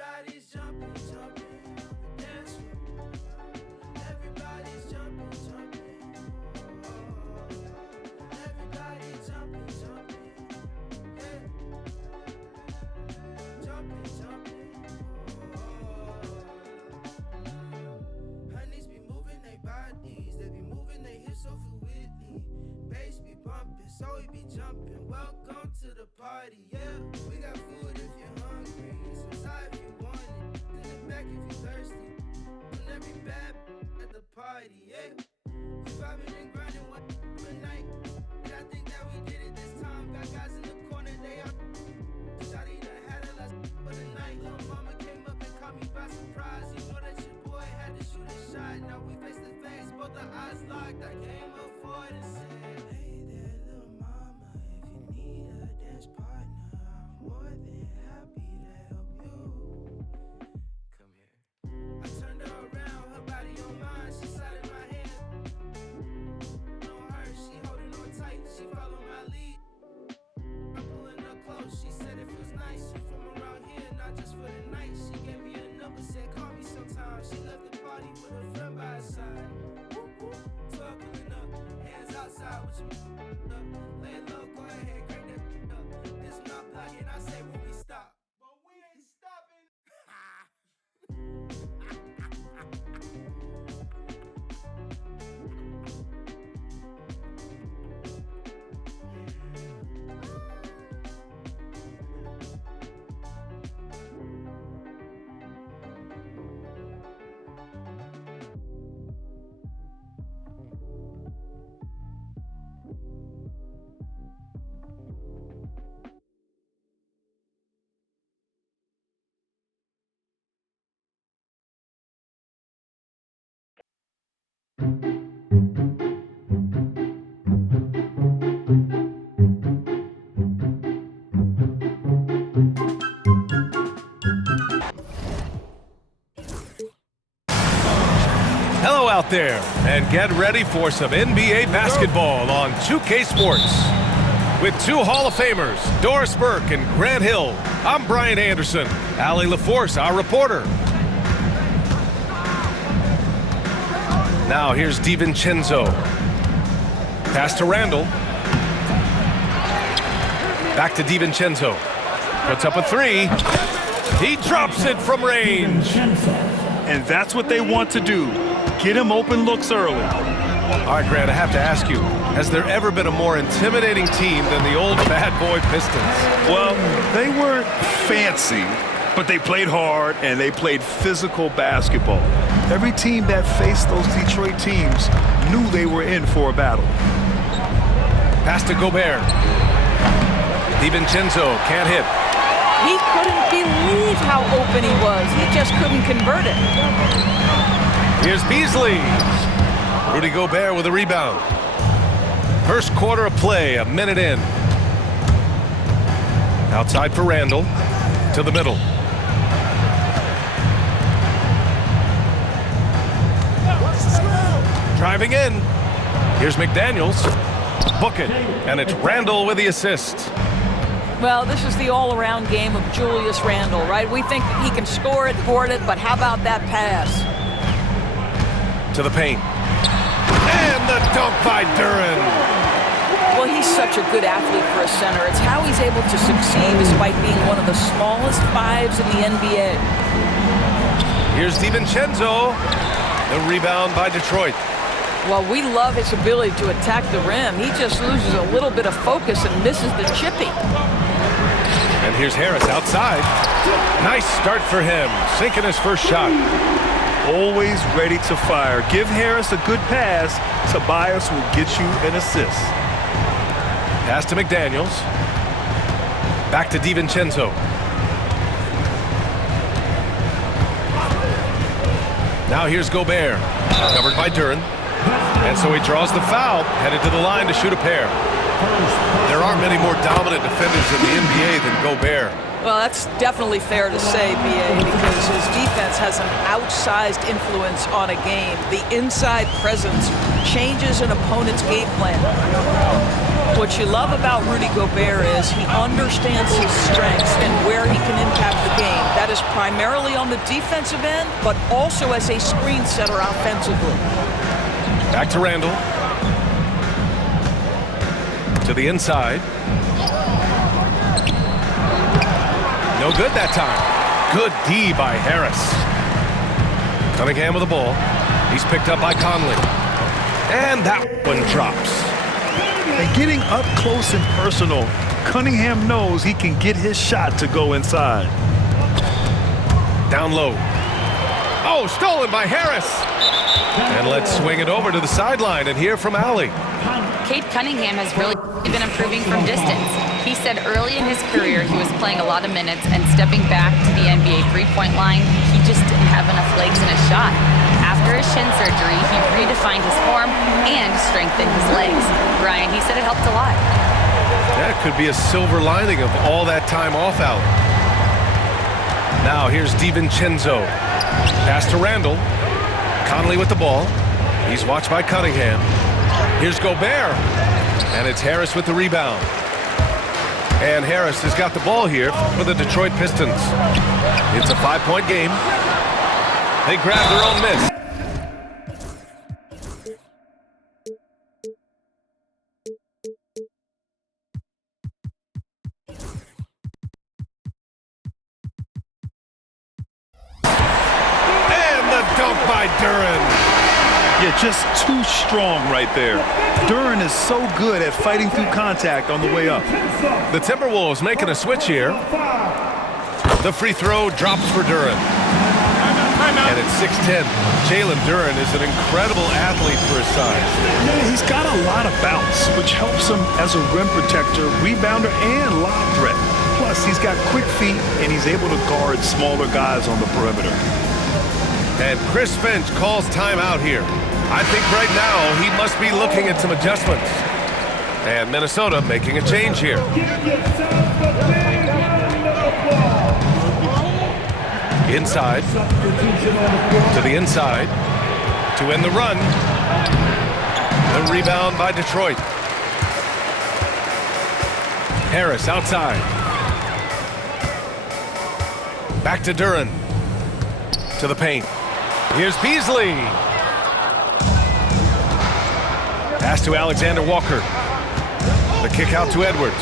Everybody's jumping, jumping on the dance floor. Everybody's jumping, jumping. Oh, everybody's jumping, jumping. Yeah. Jumping, jumping. Oh. Honeys be moving their bodies, they be moving their hips so fluidly. Bass be bumping, so we be jumping. Welcome to the party, yeah. We got food if you're hungry, some side if you want it, in the back if you're thirsty. And every bad at the party, yeah. We vibing and grinding one night, and I think that we did it this time. Got guys in the corner, they are shawty done had it last for the night. Little mama came up and caught me by surprise. You know that your boy had to shoot a shot. Now we face to face, both our eyes locked. I came up forward and said, hey there, little mama, if you need a dance partner, I'm more than happy to help you. Come here. I turned her around, her body on mine, she slided my hand on her, she holding on tight, she followed my lead. I'm pulling her close, she said it feels nice, you from around here, not just for the night. She gave me a number, said call me sometime. She left the party with a friend by her side. 12 pulling up, hands outside with your up. Lay it low, go ahead, crank that up. This my block and I say when we stop, but we ain't stopping. Hello out there, and get ready for some NBA basketball on 2K Sports. With two Hall of Famers, Doris Burke and Grant Hill, I'm Brian Anderson. Allie LaForce, our reporter. Now here's DiVincenzo. Pass to Randall. Back to DiVincenzo. Puts up a three. He drops it from range. And that's what they want to do. Get him open looks early. All right, Grant, I have to ask you, has there ever been a more intimidating team than the old bad boy Pistons? Well, they weren't fancy, but they played hard and they played physical basketball. Every team that faced those Detroit teams knew they were in for a battle. Pass to Gobert. DiVincenzo can't hit. He couldn't believe how open he was. He just couldn't convert it. Here's Beasley. Rudy Gobert with a rebound. First quarter of play, a minute in. Outside for Randall. To the middle. Driving in. Here's McDaniels. Book it. And it's Randall with the assist. Well, this is the all-around game of Julius Randle, right? We think that he can score it, board it, but how about that pass? To the paint. And the dunk by Duren. Well, he's such a good athlete for a center. It's how he's able to succeed despite being one of the smallest fives in the NBA. Here's DiVincenzo. The rebound by Detroit. Well, we love his ability to attack the rim. He just loses a little bit of focus and misses the chippy. And here's Harris outside. Nice start for him, sinking his first shot. Always ready to fire. Give Harris a good pass. Tobias will get you an assist. Pass to McDaniels. Back to DiVincenzo. Now here's Gobert. Covered by Duren. And so he draws the foul, headed to the line to shoot a pair. There aren't many more dominant defenders in the NBA than Gobert. Well, that's definitely fair to say, B.A., because his defense has an outsized influence on a game. The inside presence changes an opponent's game plan. What you love about Rudy Gobert is he understands his strengths and where he can impact the game. That is primarily on the defensive end, but also as a screen setter offensively. Back to Randall. To the inside. No good that time. Good D by Harris. Cunningham with the ball. He's picked up by Conley. And that one drops. And getting up close and personal, Cunningham knows he can get his shot to go inside. Down low. Oh, stolen by Harris. And let's swing it over to the sideline and hear from Allie. Cade Cunningham has really been improving from distance. He said early in his career he was playing a lot of minutes, and stepping back to the NBA three-point line, he just didn't have enough legs in his shot. After his shin surgery, he redefined his form and strengthened his legs. Brian, he said it helped a lot. That could be a silver lining of all that time off out. Now here's DiVincenzo. Pass to Randall. Conley with the ball. He's watched by Cunningham. Here's Gobert. And it's Harris with the rebound. And Harris has got the ball here for the Detroit Pistons. It's a 5-point game. They grab their own miss. And the dunk by Duren. Yeah, just too strong right there. Duren is so good at fighting through contact on the way up. The Timberwolves making a switch here. The free throw drops for Duren. And at 6'10", Jalen Duren is an incredible athlete for his size. Yeah, he's got a lot of bounce, which helps him as a rim protector, rebounder, and lob threat. Plus, he's got quick feet, and he's able to guard smaller guys on the perimeter. And Chris Finch calls timeout here. I think right now he must be looking at some adjustments. And Minnesota making a change here. Inside. To the inside. To end the run. The rebound by Detroit. Harris outside. Back to Duren. To the paint. Here's Beasley. Pass to Alexander Walker. The kick out to Edwards.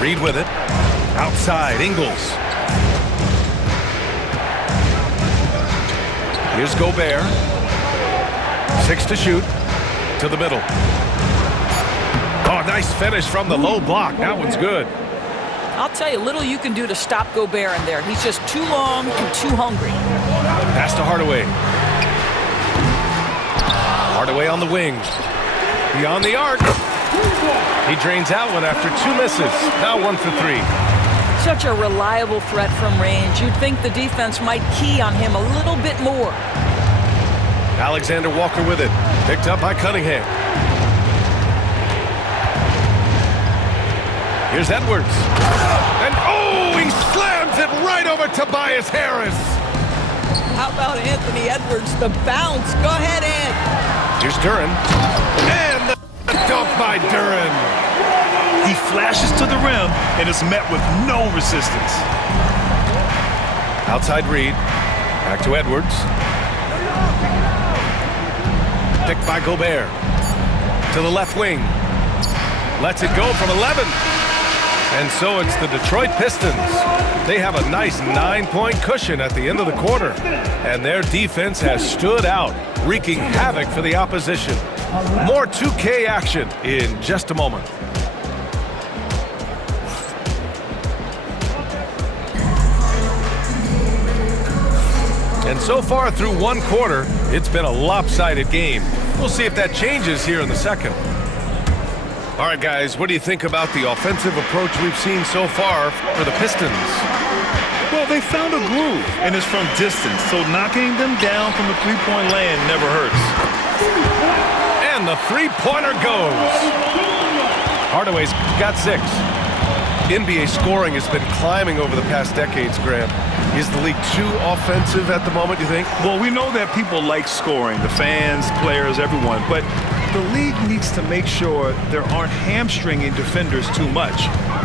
Reed with it. Outside, Ingles. Here's Gobert. 6 to shoot. To the middle. Oh, nice finish from the low block. That one's good. I'll tell you, little you can do to stop Gobert in there. He's just too long and too hungry. Pass to Hardaway. Hardaway on the wing. Beyond the arc. He drains out one after 2 misses. Now 1 for 3. Such a reliable threat from range. You'd think the defense might key on him a little bit more. Alexander Walker with it. Picked up by Cunningham. Here's Edwards. And oh, he slams it right over Tobias Harris. How about Anthony Edwards, the bounce? Go ahead, Ed. Here's Duren. And the dunk by Duren. He flashes to the rim and is met with no resistance. Outside Reed. Back to Edwards. Picked by Gobert. To the left wing. Lets it go from 11. And so it's the Detroit Pistons. They have a nice 9-point cushion at the end of the quarter. And their defense has stood out, wreaking havoc for the opposition. More 2K action in just a moment. And so far through 1 quarter, it's been a lopsided game. We'll see if that changes here in the second. All right, guys, what do you think about the offensive approach we've seen so far for the Pistons? Well, they found a groove, and it's from distance, so knocking them down from the three-point land never hurts. And the three-pointer goes. Hardaway's got 6. NBA scoring has been climbing over the past decades, Graham. Is the league too offensive at the moment, you think? Well, we know that people like scoring, the fans, players, everyone, but the league needs to make sure there aren't hamstringing defenders too much.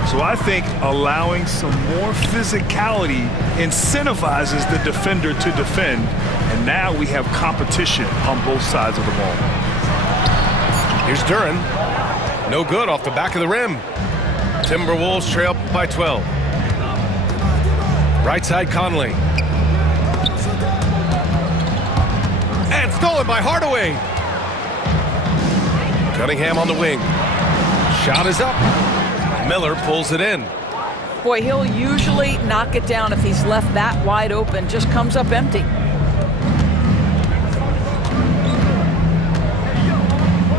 So I think allowing some more physicality incentivizes the defender to defend, and now we have competition on both sides of the ball. Here's Duren. No good off the back of the rim. Timberwolves trail by 12. Right side, Conley. And stolen by Hardaway. Cunningham on the wing. Shot is up. Miller pulls it in. Boy, he'll usually knock it down if he's left that wide open. Just comes up empty.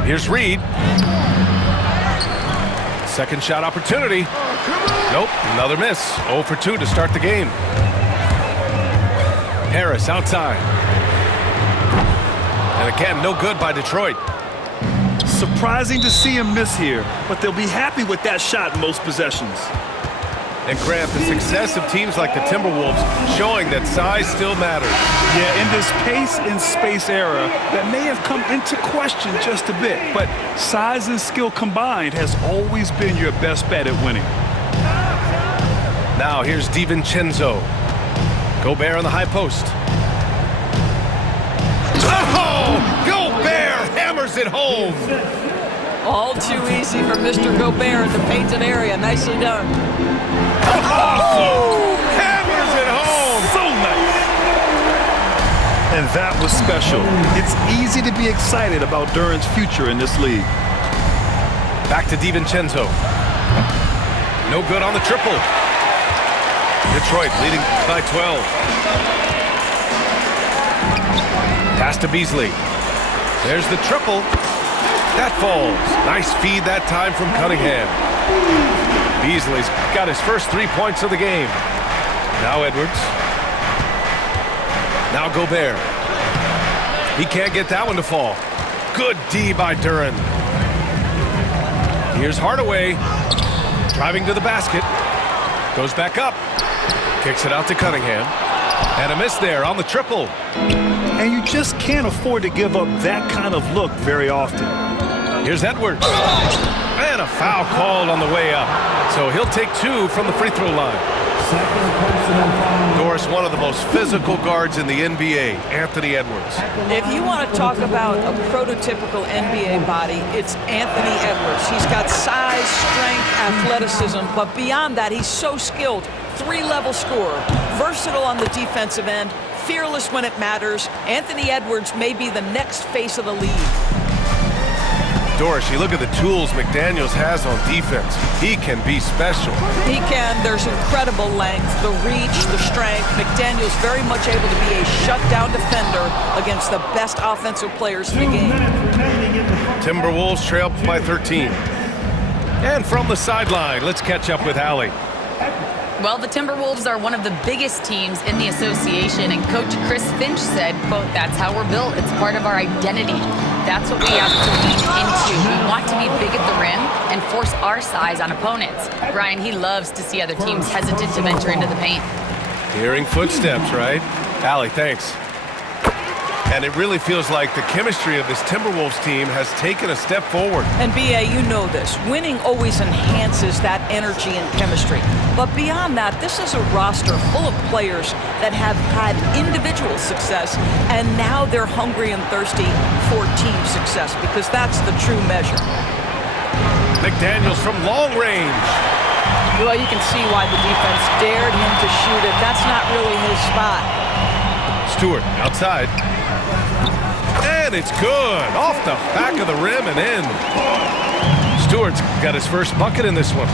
Here's Reed. Second shot opportunity. Nope, another miss. 0 for 2 to start the game. Harris outside. And again, no good by Detroit. Surprising to see him miss here, but they'll be happy with that shot in most possessions. And Grant, the success of teams like the Timberwolves showing that size still matters. Yeah, in this pace and space era, that may have come into question just a bit, but size and skill combined has always been your best bet at winning. Now here's DiVincenzo. Gobert on the high post. Oh! Gobert hammers it home! All too easy for Mr. Gobert in the painted area. Nicely done. Oh! Hammers it home! So nice! And that was special. It's easy to be excited about Duren's future in this league. Back to DiVincenzo. No good on the triple. Detroit leading by 12. Pass to Beasley. There's the triple. That falls. Nice feed that time from Cunningham. Beasley's got his first 3 points of the game. Now Edwards. Now Gobert. He can't get that one to fall. Good D by Duren. Here's Hardaway. Driving to the basket. Goes back up. Kicks it out to Cunningham. And a miss there on the triple. And you just can't afford to give up that kind of look very often. Here's Edwards. And a foul called on the way up. So he'll take 2 from the free throw line. Doris, one of the most physical guards in the NBA, Anthony Edwards. If you want to talk about a prototypical NBA body, it's Anthony Edwards. He's got size, strength, athleticism, but beyond that, he's so skilled. 3-level scorer, versatile on the defensive end, fearless when it matters. Anthony Edwards may be the next face of the league. Doris, you look at the tools McDaniels has on defense. He can be special. He can. There's incredible length, the reach, the strength. McDaniels very much able to be a shutdown defender against the best offensive players in the game. Timberwolves trail by 13. And from the sideline, let's catch up with Allie. Well, the Timberwolves are one of the biggest teams in the association, and Coach Chris Finch said, quote, "That's how we're built. It's part of our identity. That's what we have to lean into. We want to be big at the rim and force our size on opponents." Brian, he loves to see other teams hesitant to venture into the paint. Hearing footsteps, right? Allie, thanks. And it really feels like the chemistry of this Timberwolves team has taken a step forward. And B.A., you know this. Winning always enhances that energy and chemistry. But beyond that, this is a roster full of players that have had individual success, and now they're hungry and thirsty for team success, because that's the true measure. McDaniels from long range. Well, you can see why the defense dared him to shoot it. That's not really his spot. Stewart outside. And it's good. Off the back of the rim and in. Stewart's got his first bucket in this one.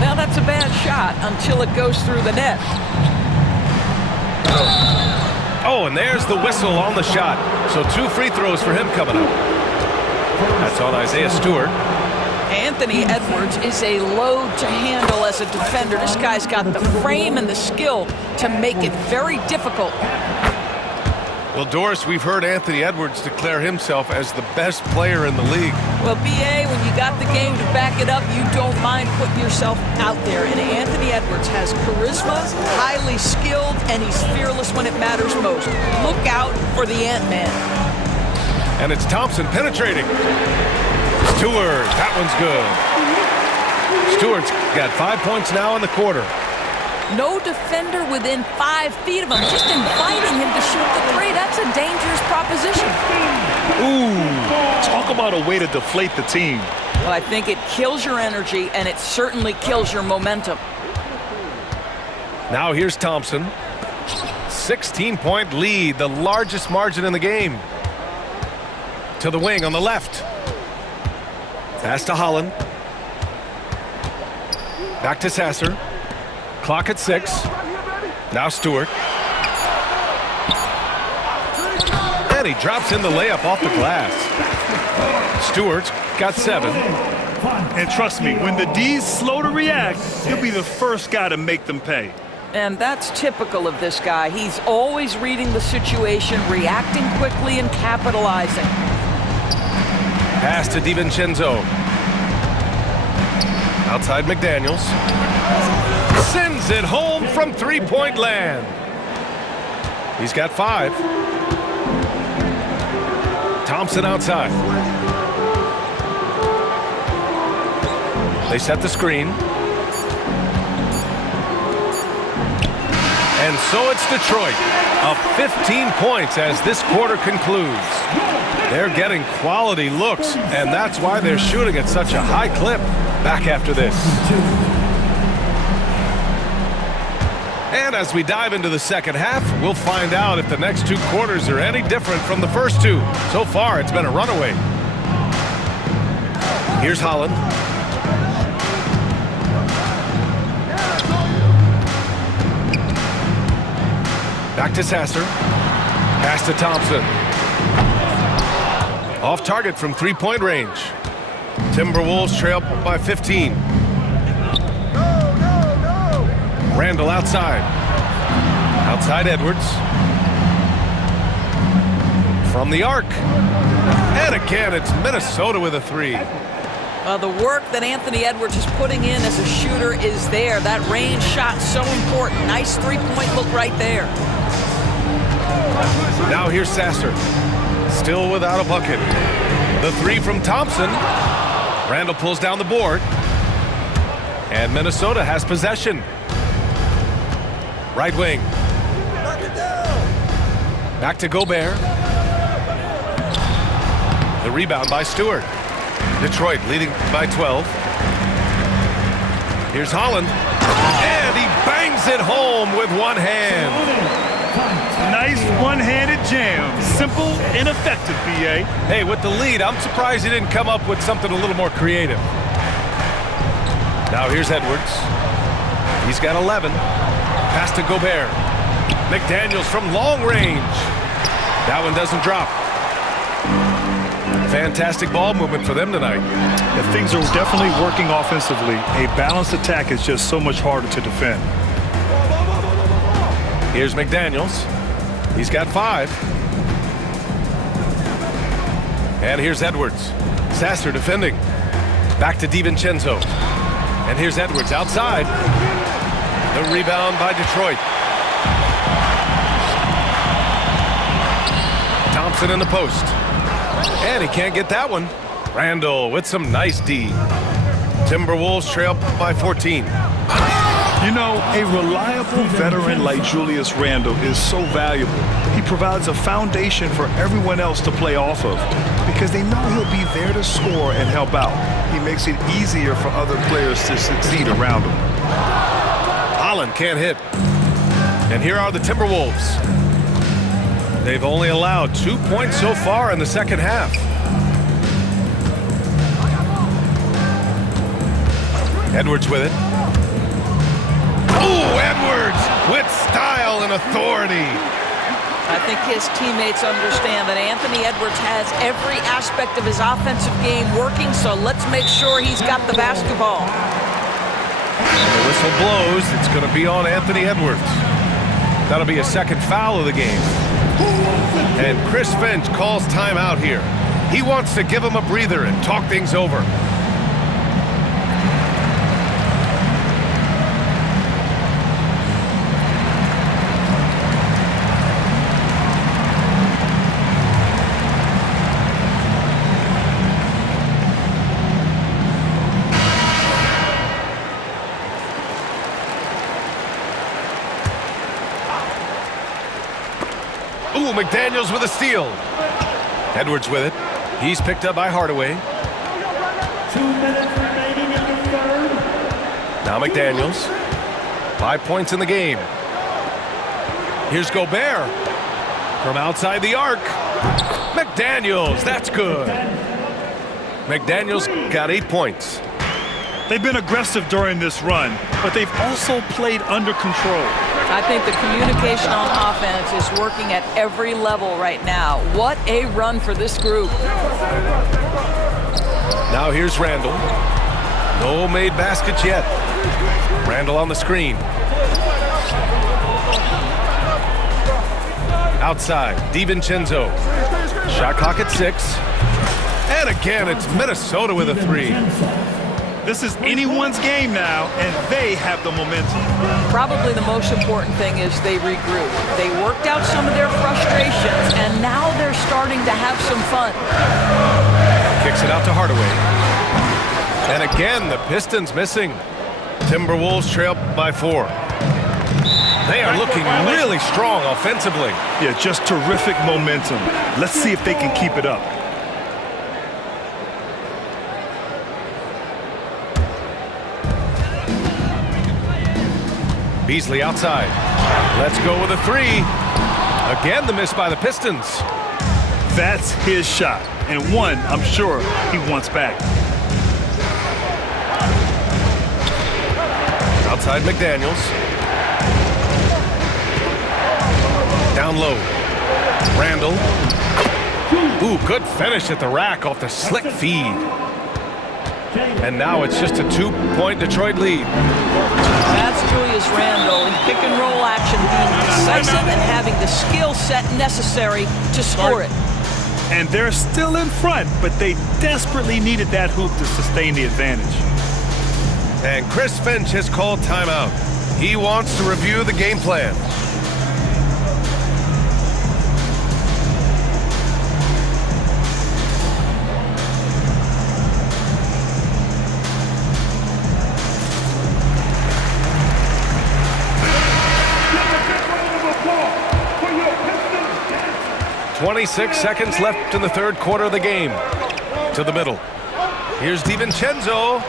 Well, that's a bad shot until it goes through the net. Oh, and there's the whistle on the shot. So 2 free throws for him coming up. That's on Isaiah Stewart. Anthony Edwards is a load to handle as a defender. This guy's got the frame and the skill to make it very difficult. Well, Doris, we've heard Anthony Edwards declare himself as the best player in the league. Well, B.A., when you got the game to back it up, you don't mind putting yourself out there. And Anthony Edwards has charisma, highly skilled, and he's fearless when it matters most. Look out for the Ant-Man. And it's Thompson penetrating. Stewart, that one's good. Stewart's got 5 points now in the quarter. No defender within 5 feet of him, just inviting him to shoot the three. That's a dangerous proposition. Ooh, talk about a way to deflate the team. Well, I think it kills your energy, and it certainly kills your momentum. Now here's Thompson. 16-point lead, the largest margin in the game. To the wing on the left. Pass to Holland. Back to Sasser. Clock at 6. Now Stewart. And he drops in the layup off the glass. Stewart's got 7. And trust me, when the D's slow to react, he'll be the first guy to make them pay. And that's typical of this guy. He's always reading the situation, reacting quickly, and capitalizing. Pass to DiVincenzo. Outside McDaniels. Sends it home from three-point land. He's got 5. Thompson outside. They set the screen. And so it's Detroit, up 15 points as this quarter concludes. They're getting quality looks, and that's why they're shooting at such a high clip. Back after this. And as we dive into the second half, we'll find out if the next 2 quarters are any different from the first 2. So far, it's been a runaway. Here's Holland. Back to Sasser. Pass to Thompson. Off target from 3-point range. Timberwolves trail by 15. Randall outside. Outside Edwards. From the arc. And again, it's Minnesota with a 3. The work that Anthony Edwards is putting in as a shooter is there. That range shot so important. Nice 3-point look right there. Now here's Sasser. Still without a bucket. The 3 from Thompson. Randall pulls down the board. And Minnesota has possession. Right wing. Back to Gobert. The rebound by Stewart. Detroit leading by 12. Here's Holland. And he bangs it home with one hand. Nice one-handed jam. Simple and effective, B.A. Hey, with the lead, I'm surprised he didn't come up with something a little more creative. Now here's Edwards. He's got 11. Pass to Gobert. McDaniels from long range. That one doesn't drop. Fantastic ball movement for them tonight. If things are definitely working offensively, a balanced attack is just so much harder to defend. Here's McDaniels. He's got 5. And here's Edwards. Sasser defending. Back to DiVincenzo. And here's Edwards outside. The rebound by Detroit. Thompson in the post. And he can't get that one. Randall with some nice D. Timberwolves trail by 14. You know, a reliable veteran like Julius Randle is so valuable. He provides a foundation for everyone else to play off of because they know he'll be there to score and help out. He makes it easier for other players to succeed around him. Holland can't hit. And here are the Timberwolves. They've only allowed 2 points so far in the second half. Edwards with it. Ooh, Edwards with style and authority. I think his teammates understand that Anthony Edwards has every aspect of his offensive game working, so let's make sure he's got the basketball. The whistle blows. It's going to be on Anthony Edwards. That'll be a second foul of the game. And Chris Finch calls timeout here. He wants to give him a breather and talk things over. Ooh, McDaniels with a steal. Edwards with it. He's picked up by Hardaway. 2 minutes remaining in the third. Now McDaniels. 5 points in the game. Here's Gobert. From outside the arc. McDaniels, that's good. McDaniels got 8 points. They've been aggressive during this run, but they've also played under control. I think the communication on offense is working at every level right now. What a run for this group. Now here's Randall. No made baskets yet. Randall on the screen. Outside, DiVincenzo. Shot clock at 6. And again, it's Minnesota with a 3. This is anyone's game now, and they have the momentum. Probably the most important thing is they regroup. They worked out some of their frustrations, and now they're starting to have some fun. Kicks it out to Hardaway. And again, the Pistons missing. Timberwolves trail by 4. They are looking really strong offensively. Yeah, just terrific momentum. Let's see if they can keep it up. Beasley outside. Let's go with a 3. Again, the miss by the Pistons. That's his shot, and one I'm sure he wants back. Outside McDaniels. Down low. Randall. Ooh, good finish at the rack off the slick feed. And now it's just a 2-point Detroit lead. That's Julius Randle in pick and roll action, being decisive and having the skill set necessary to score it. And they're still in front, but they desperately needed that hoop to sustain the advantage. And Chris Finch has called timeout. He wants to review the game plan. For 26 seconds left in the third quarter of the game. To the middle. Here's DiVincenzo.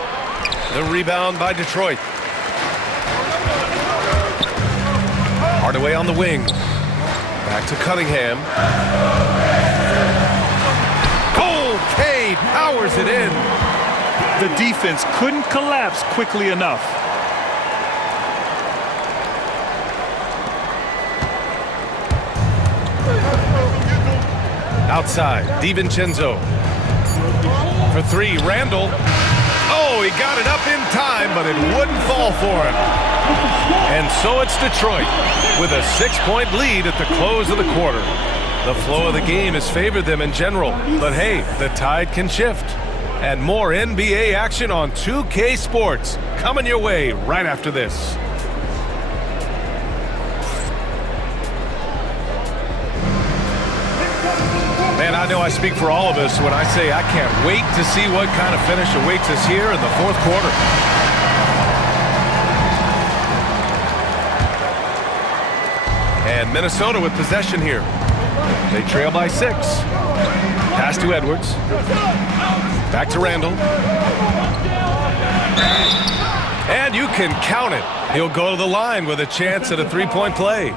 The rebound by Detroit. Hardaway on the wing. Back to Cunningham. Okay, powers it in. The defense couldn't collapse quickly enough. Outside, DiVincenzo. For 3, Randall. Oh, he got it up in time, but it wouldn't fall for him. And so it's Detroit with a 6-point lead at the close of the quarter. The flow of the game has favored them in general, but hey, the tide can shift. And more NBA action on 2K Sports coming your way right after this. Man, I know I speak for all of us when I say I can't wait to see what kind of finish awaits us here in the fourth quarter. And Minnesota with possession here. They trail by 6. Pass to Edwards. Back to Randall. And you can count it. He'll go to the line with a chance at a 3-point play.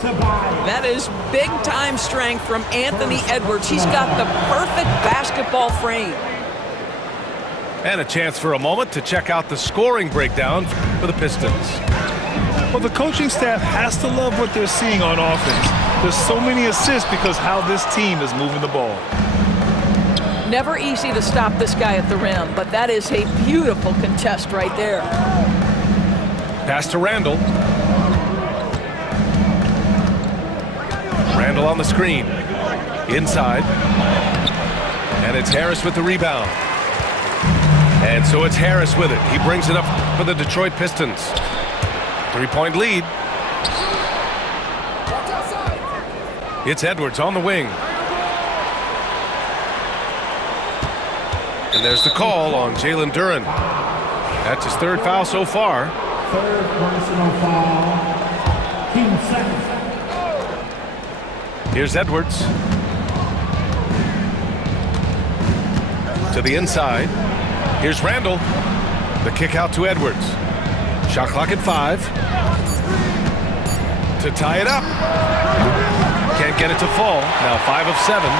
That is big-time strength from Anthony Edwards. He's got the perfect basketball frame. And a chance for a moment to check out the scoring breakdown for the Pistons. Well, the coaching staff has to love what they're seeing on offense. There's so many assists because how this team is moving the ball. Never easy to stop this guy at the rim, but that is a beautiful contest right there. Pass to Randall. Randall on the screen. Inside. And it's Harris with the rebound. And so it's Harris with it. He brings it up for the Detroit Pistons. 3-point lead. It's Edwards on the wing. And there's the call on Jalen Duren. That's his third foul so far. Third personal foul. Team second. Here's Edwards. To the inside. Here's Randall. The kick out to Edwards. Shot clock at 5. To tie it up. Can't get it to fall. Now 5 of 7.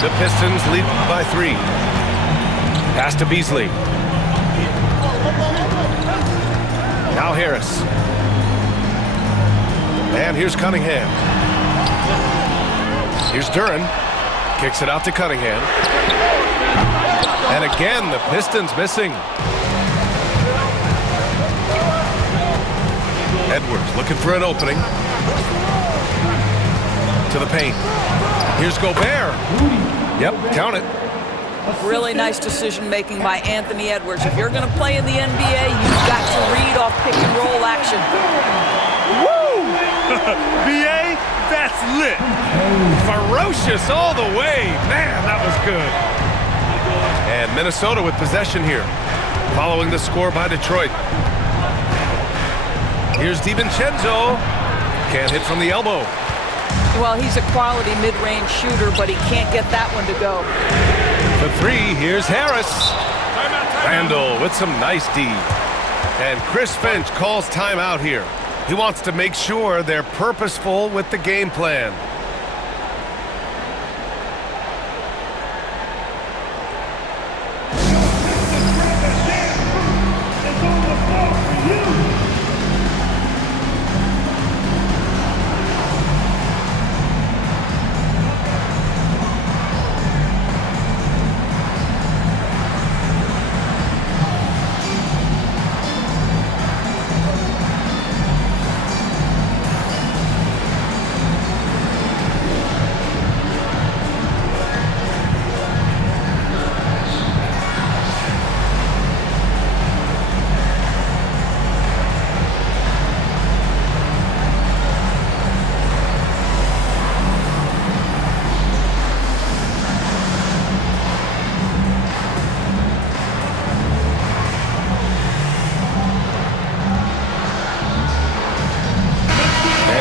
The Pistons lead by 3. Pass to Beasley. Now Harris. And here's Cunningham. Here's Duren. Kicks it out to Cunningham. And again, the Pistons missing. Edwards looking for an opening. To the paint. Here's Gobert. Yep, count it. Really nice decision-making by Anthony Edwards. If you're going to play in the NBA, you've got to read off pick-and-roll action. Woo! BA, that's lit. Ferocious all the way. Man, that was good. And Minnesota with possession here, following the score by Detroit. Here's DiVincenzo. Can't hit from the elbow. Well, he's a quality mid-range shooter, but he can't get that one to go. The 3, here's Harris. Randall with some nice D. And Chris Finch calls timeout here. He wants to make sure they're purposeful with the game plan.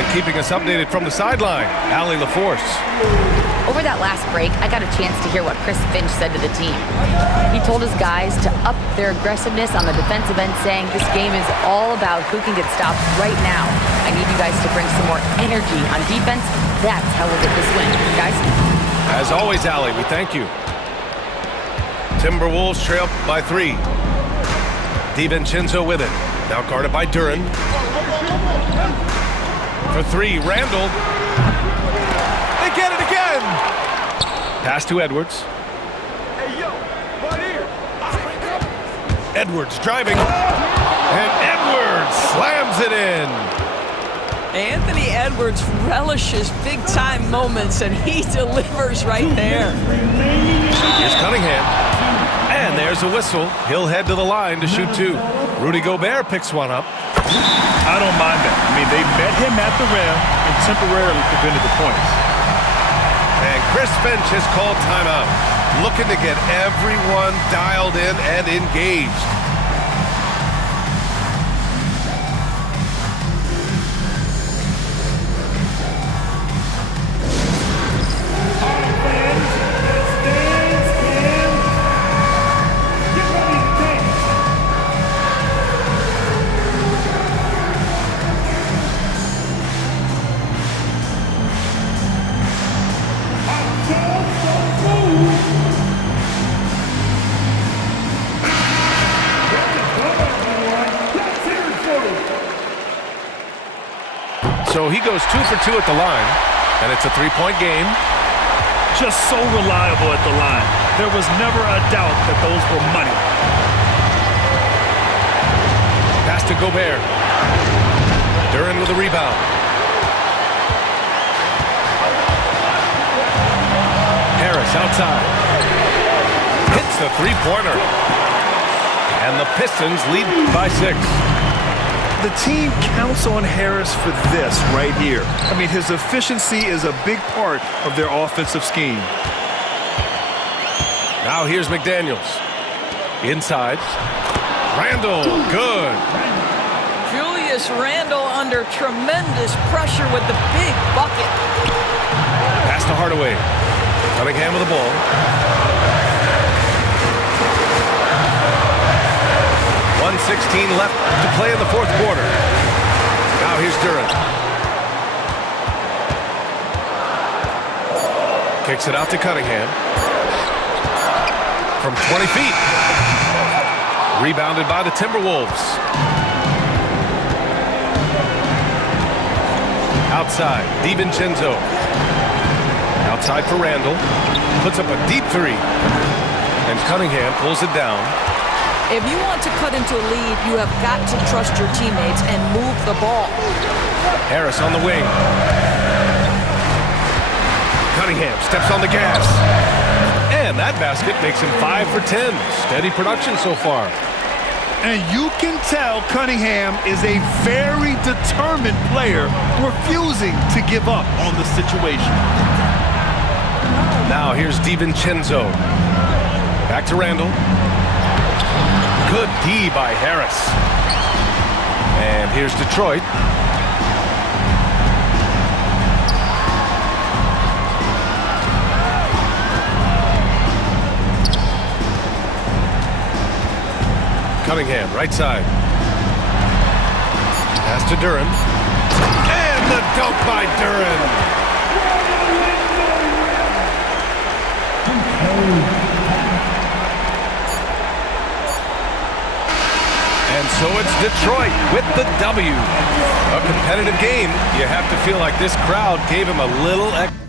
Keeping us updated from the sideline, Allie LaForce. Over that last break, I got a chance to hear what Chris Finch said to the team. He told his guys to up their aggressiveness on the defensive end, saying this game is all about who can get stops right now. I need you guys to bring some more energy on defense. That's how we'll get this win. Guys? As always, Allie, we thank you. Timberwolves trail by 3. DiVincenzo with it. Now guarded by Duren. For 3, Randall. They get it again. Pass to Edwards. Hey, yo, right here. Edwards driving. And Edwards slams it in. Anthony Edwards relishes big-time moments, and he delivers right there. Here's Cunningham. And there's a whistle. He'll head to the line to shoot 2. Rudy Gobert picks one up. I don't mind that. I mean, they met him at the rim and temporarily prevented the points. And Chris Finch has called timeout, looking to get everyone dialed in and engaged. So he goes 2 for 2 at the line, and it's a 3-point game. Just so reliable at the line. There was never a doubt that those were money. Pass to Gobert. Duren with a rebound. Harris outside. Hits the three-pointer. And the Pistons lead by 6. The team counts on Harris for this right here. I mean, his efficiency is a big part of their offensive scheme. Now here's McDaniels. Inside. Randle, good. Julius Randle under tremendous pressure with the big bucket. Pass to Hardaway. Cunningham with the ball. .116 left to play in the fourth quarter. Now here's Durant. Kicks it out to Cunningham. From 20 feet. Rebounded by the Timberwolves. Outside, DiVincenzo. Outside for Randle. Puts up a deep three. And Cunningham pulls it down. If you want to cut into a lead, you have got to trust your teammates and move the ball. Harris on the wing. Cunningham steps on the gas. And that basket makes him 5 for 10. Steady production so far. And you can tell Cunningham is a very determined player, refusing to give up on the situation. Now here's DiVincenzo. Back to Randle. Good D by Harris. And here's Detroit. Cunningham, right side. Pass to Duran. And the dunk by Duran. And so it's Detroit with the W. A competitive game. You have to feel like this crowd gave him a little extra.